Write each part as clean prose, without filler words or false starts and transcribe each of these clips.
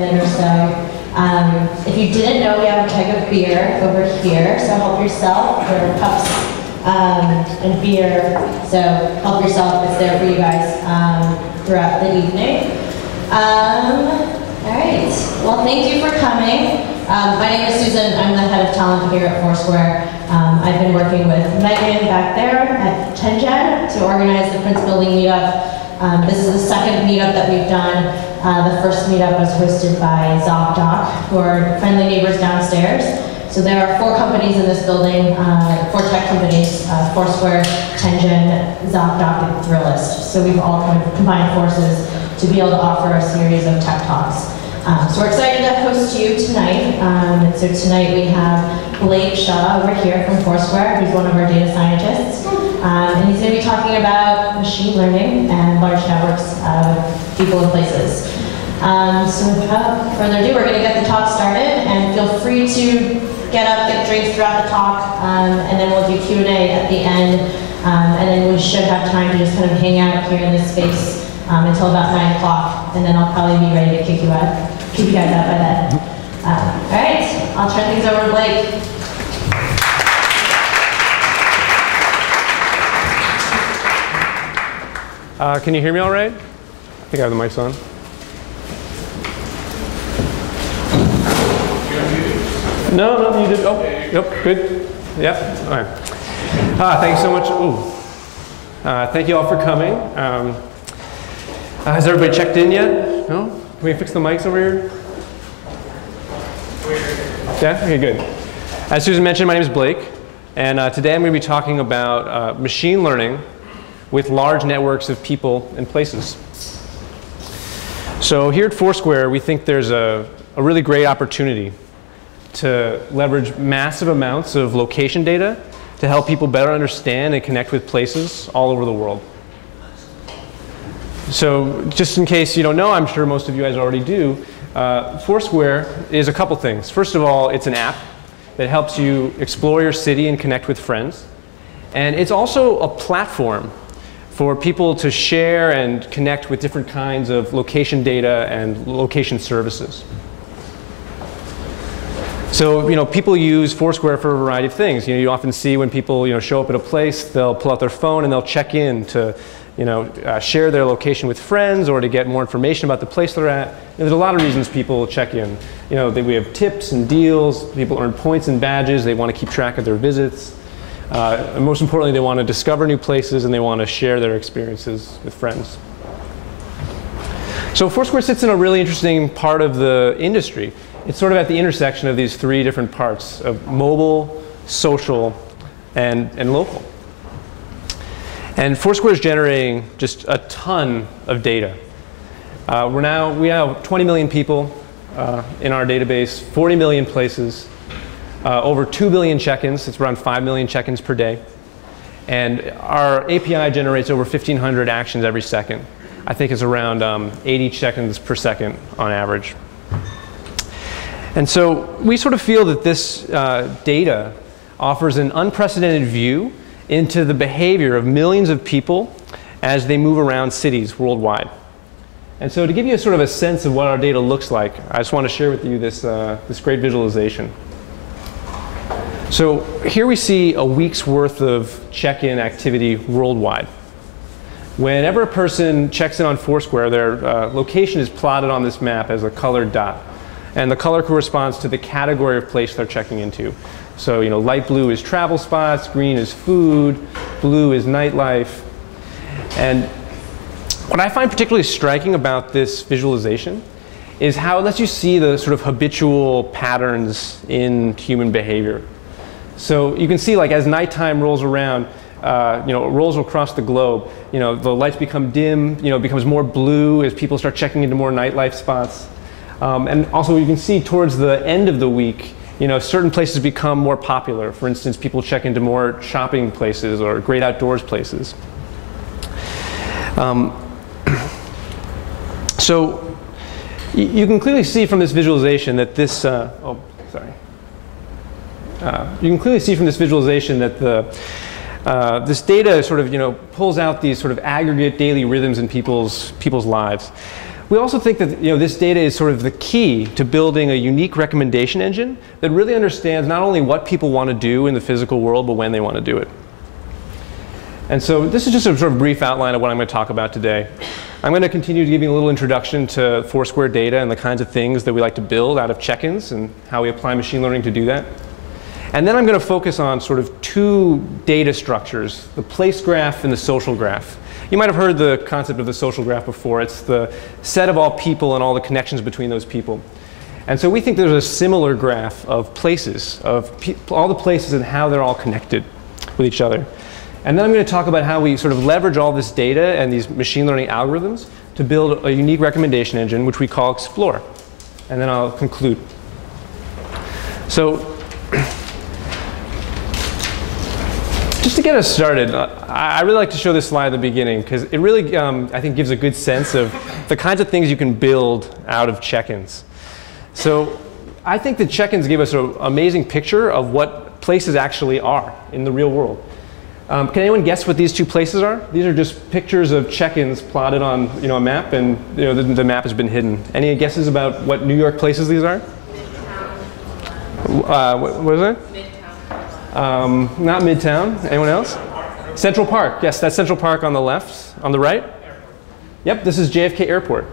minute or so. If you didn't know, we have a keg of beer over here, so help yourself. There are cups and beer, so help yourself. It's there for you guys throughout the evening. All right, well, thank you for coming. My name is Susan. I'm the head of talent here at Foursquare. I've been working with Megan back there at TenGen to organize the Prince Building meetup. This is the second meetup that we've done. The first meetup was hosted by ZocDoc, who are friendly neighbors downstairs. So there are 4 companies in this building, 4 tech companies, Foursquare, TenGen, ZocDoc, and Thrillist. So we've all kind of combined forces to be able to offer a series of tech talks. So we're excited to host you tonight. And so tonight we have Blake Shaw over here from Foursquare, who's one of our data scientists. And he's going to be talking about machine learning and large networks of people and places. So without further ado, we're going to get the talk started, and feel free to get up, get drinks throughout the talk, and then we'll do Q&A at the end. And then we should have time to just kind of hang out here in this space until about 9 o'clock, and then I'll probably be ready to kick you guys out by then. All right, I'll turn things over to Blake. Can you hear me all right? I think I have the mics on. No, you did. Oh, yep, good. Yep, all right. Thanks so much. Ooh. Thank you all for coming. Has everybody checked in yet? No? Can we fix the mics over here? Yeah? Okay, good. As Susan mentioned, my name is Blake, and today I'm going to be talking about machine learning with large networks of people and places. So here at Foursquare, we think there's a really great opportunity to leverage massive amounts of location data to help people better understand and connect with places all over the world. So just in case you don't know, I'm sure most of you guys already do, Foursquare is a couple things. First of all, it's an app that helps you explore your city and connect with friends. And it's also a platform for people to share and connect with different kinds of location data and location services. So, people use Foursquare for a variety of things. You often see when people, show up at a place, they'll pull out their phone and they'll check in to, share their location with friends or to get more information about the place they're at. And there's a lot of reasons people check in. We have tips and deals. People earn points and badges. They want to keep track of their visits. And most importantly, they want to discover new places and they want to share their experiences with friends. So Foursquare sits in a really interesting part of the industry. It's sort of at the intersection of these 3 different parts of mobile, social, and local. And Foursquare is generating just a ton of data. We have 20 million people in our database, 40 million places. Over 2 billion check-ins. It's around 5 million check-ins per day. And our API generates over 1,500 actions every second. I think it's around 80 check-ins per second on average. And so we sort of feel that this data offers an unprecedented view into the behavior of millions of people as they move around cities worldwide. And so to give you sort of a sense of what our data looks like, I just want to share with you this great visualization. So here we see a week's worth of check-in activity worldwide. Whenever a person checks in on Foursquare, their location is plotted on this map as a colored dot. And the color corresponds to the category of place they're checking into. So light blue is travel spots, green is food, blue is nightlife. And what I find particularly striking about this visualization is how it lets you see the sort of habitual patterns in human behavior. So you can see, as nighttime rolls around, rolls across the globe, the lights become dim, it becomes more blue as people start checking into more nightlife spots. And also you can see towards the end of the week, certain places become more popular. For instance, people check into more shopping places or great outdoors places. So you can clearly see from this visualization that this, you can clearly see from this visualization that this data sort of pulls out these sort of aggregate daily rhythms in people's lives. We also think that this data is sort of the key to building a unique recommendation engine that really understands not only what people want to do in the physical world, but when they want to do it. And so this is just a sort of brief outline of what I'm going to talk about today. I'm going to continue to give you a little introduction to Foursquare data and the kinds of things that we like to build out of check-ins and how we apply machine learning to do that. And then I'm going to focus on sort of two data structures, the place graph and the social graph. You might have heard the concept of the social graph before. It's the set of all people and all the connections between those people. And so we think there's a similar graph of places, of all the places and how they're all connected with each other. And then I'm going to talk about how we sort of leverage all this data and these machine learning algorithms to build a unique recommendation engine, which we call Explore. And then I'll conclude. So just to get us started, I really like to show this slide at the beginning, because it really, I think, gives a good sense of the kinds of things you can build out of check-ins. So I think that check-ins give us an amazing picture of what places actually are in the real world. Can anyone guess what these two places are? These are just pictures of check-ins plotted on a map, and the map has been hidden. Any guesses about what New York places these are? What is it? Midtown. Not Midtown. Anyone else? Central Park. Yes, that's Central Park on the left. On the right? Yep, this is JFK Airport.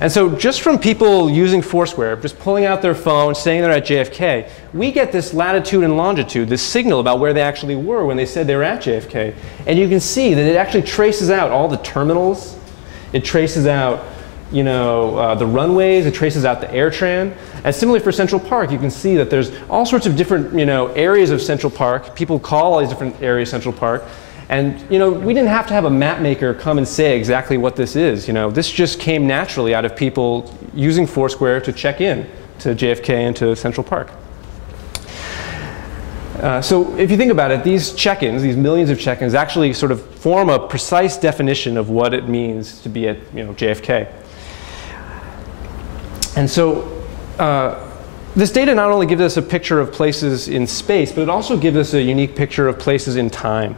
And so just from people using Foursquare, just pulling out their phone, saying they're at JFK, we get this latitude and longitude, this signal about where they actually were when they said they were at JFK. And you can see that it actually traces out all the terminals. It traces out the runways. It traces out the AirTran. And similarly for Central Park, you can see that there's all sorts of different areas of Central Park. People call all these different areas Central Park. And we didn't have to have a map maker come and say exactly what this is. This just came naturally out of people using Foursquare to check in to JFK and to Central Park. So if you think about it, these check-ins, these millions of check-ins, actually sort of form a precise definition of what it means to be at JFK. And so this data not only gives us a picture of places in space, but it also gives us a unique picture of places in time.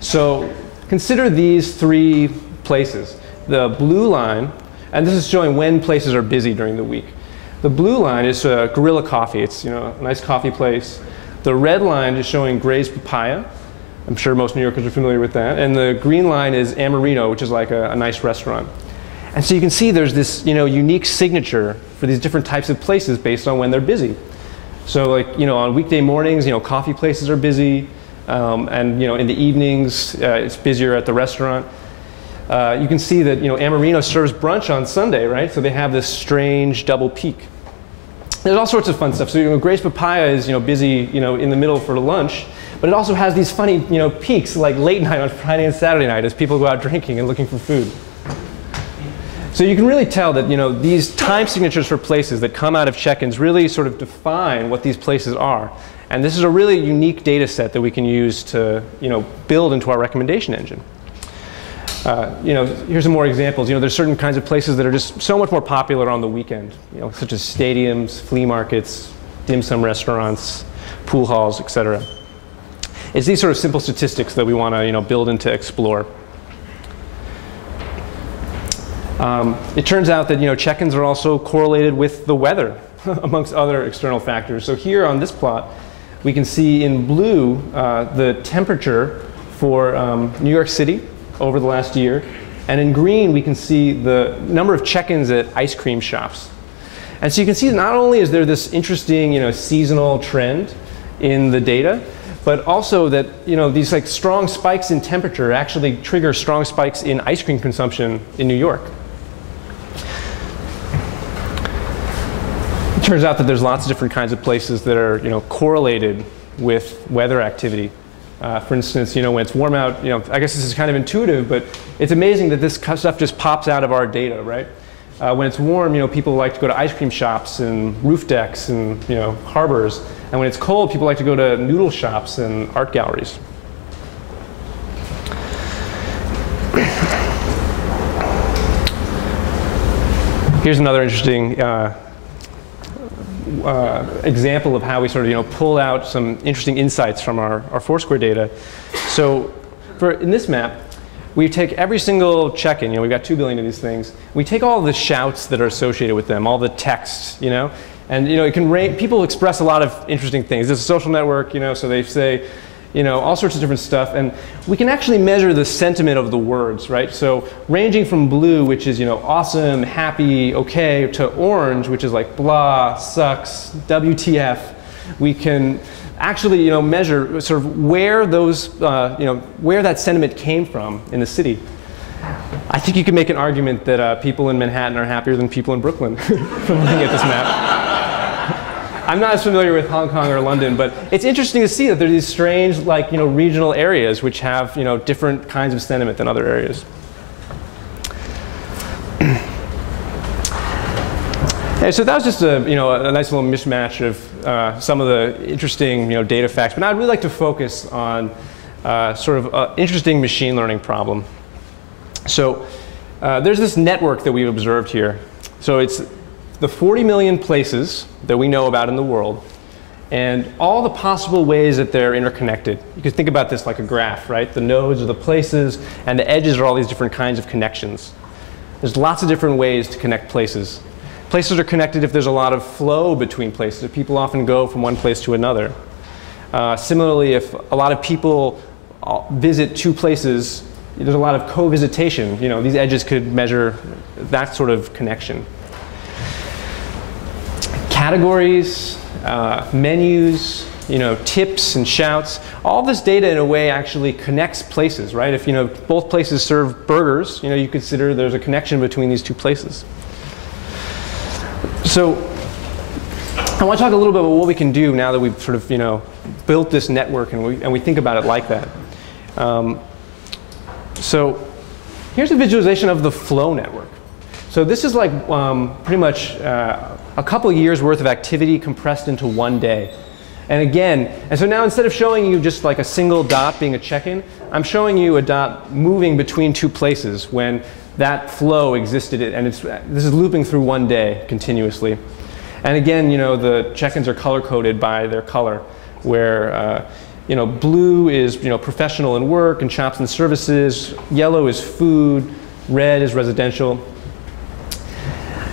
So consider these three places. The blue line, and this is showing when places are busy during the week. The blue line is Gorilla Coffee. It's a nice coffee place. The red line is showing Gray's Papaya. I'm sure most New Yorkers are familiar with that. And the green line is Amarino, which is like a nice restaurant. And so you can see there's this unique signature for these different types of places based on when they're busy. So like on weekday mornings, coffee places are busy. And in the evenings, it's busier at the restaurant. You can see that Amarino serves brunch on Sunday, right? So they have this strange double peak. There's all sorts of fun stuff. So Gray's Papaya is busy in the middle for lunch, but it also has these funny peaks like late night on Friday and Saturday night as people go out drinking and looking for food. So you can really tell that these time signatures for places that come out of check-ins really sort of define what these places are. And this is a really unique data set that we can use to build into our recommendation engine. Here's some more examples. There's certain kinds of places that are just so much more popular on the weekend, such as stadiums, flea markets, dim sum restaurants, pool halls, etc. It's these sort of simple statistics that we want to build into Explore. It turns out that check-ins are also correlated with the weather, amongst other external factors. So here on this plot, we can see in blue the temperature for New York City over the last year. And in green, we can see the number of check-ins at ice cream shops. And so you can see that not only is there this interesting seasonal trend in the data, but also that these like strong spikes in temperature actually trigger strong spikes in ice cream consumption in New York. It turns out that there's lots of different kinds of places that are correlated with weather activity. For instance, when it's warm out, I guess this is kind of intuitive, but it's amazing that this stuff just pops out of our data, right? When it's warm, people like to go to ice cream shops and roof decks and harbors. And when it's cold, people like to go to noodle shops and art galleries. Here's another interesting example of how we sort of pull out some interesting insights from our Foursquare data. So in this map, we take every single check-in, you know, we've got 2 billion of these things. We take all the shouts that are associated with them, all the texts, you know, and you know, it can people express a lot of interesting things. It's a social network, you know, so they say, you know, all sorts of different stuff, and we can actually measure the sentiment of the words, right? So ranging from blue, which is, you know, awesome, happy, okay, to orange, which is like blah, sucks, WTF, we can actually, you know, measure sort of where those, you know, where that sentiment came from in the city. I think you could make an argument that people in Manhattan are happier than people in Brooklyn from looking at this map. I'm not as familiar with Hong Kong or London, but it's interesting to see that there are these strange, like, you know, regional areas which have, you know, different kinds of sentiment than other areas. And so that was just a, you know, a nice little mismatch of some of the interesting, you know, data facts. But now I'd really like to focus on sort of an interesting machine learning problem. So there's this network that we've observed here. So it's the 40 million places that we know about in the world, and all the possible ways that they're interconnected. You could think about this like a graph, right? The nodes are the places, and the edges are all these different kinds of connections. There's lots of different ways to connect places. Places are connected if there's a lot of flow between places. If people often go from one place to another. Similarly, if a lot of people visit 2 places, there's a lot of co-visitation. You know, these edges could measure that sort of connection. Categories, menus, you know, tips and shouts, all this data in a way actually connects places, right? If, you know, both places serve burgers, you know, you consider there's a connection between these 2 places. So I want to talk a little bit about what we can do now that we've sort of, you know, built this network and we think about it like that. So here's a visualization of the flow network. So this is like pretty much a couple of years worth of activity compressed into one day. And again, and so now instead of showing you just like a single dot being a check-in, I'm showing you a dot moving between 2 places when that flow existed, and this is looping through one day continuously. And again, you know, the check-ins are color-coded by their color, where you know, blue is, you know, professional and work and shops and services, yellow is food, red is residential.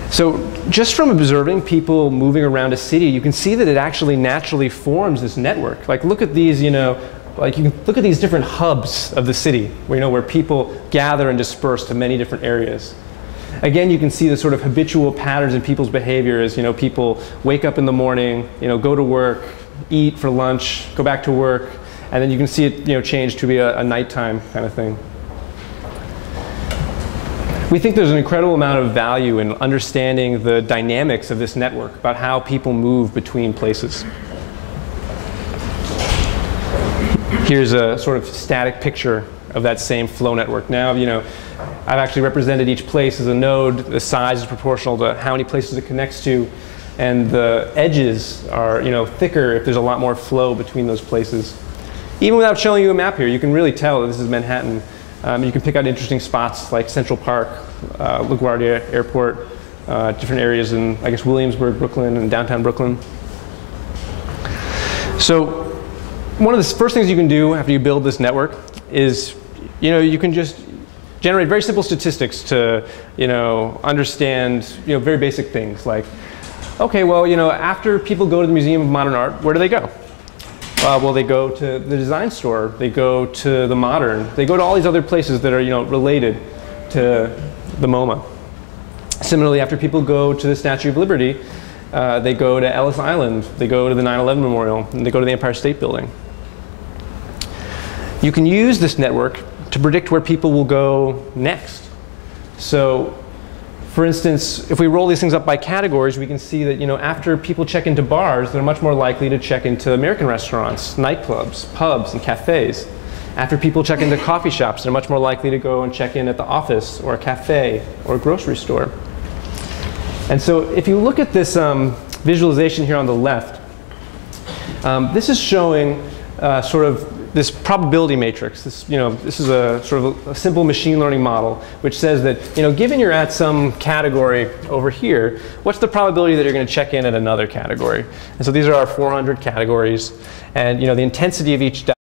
So just from observing people moving around a city, you can see that it actually naturally forms this network. Like, look at these, you know, like you can look at these different hubs of the city, where, you know, where people gather and disperse to many different areas. Again, you can see the sort of habitual patterns in people's behavior as, you know, people wake up in the morning, you know, go to work, eat for lunch, go back to work, and then you can see it, you know, change to be a nighttime kind of thing. We think there's an incredible amount of value in understanding the dynamics of this network, about how people move between places. Here's a sort of static picture of that same flow network. Now, you know, I've actually represented each place as a node. The size is proportional to how many places it connects to, and the edges are, you know, thicker if there's a lot more flow between those places. Even without showing you a map here, you can really tell that this is Manhattan. You can pick out interesting spots like Central Park, LaGuardia Airport, different areas in, I guess, Williamsburg, Brooklyn, and downtown Brooklyn. So one of the first things you can do after you build this network is, you know, you can just generate very simple statistics to, you know, understand, you know, very basic things like, okay, well, you know, after people go to the Museum of Modern Art, where do they go? Well, they go to the design store, they go to the Modern, they go to all these other places that are, you know, related to the MoMA. Similarly, after people go to the Statue of Liberty, they go to Ellis Island, they go to the 9/11 Memorial, and they go to the Empire State Building. You can use this network to predict where people will go next. So, for instance, if we roll these things up by categories, we can see that, you know, after people check into bars, they're much more likely to check into American restaurants, nightclubs, pubs, and cafes. After people check into coffee shops, they're much more likely to go and check in at the office or a cafe or a grocery store. And so if you look at this visualization here on the left, this is showing sort of this probability matrix. This, you know, this is a sort of a simple machine learning model which says that, you know, given you're at some category over here, what's the probability that you're going to check in at another category? And so these are our 400 categories, and, you know, the intensity of each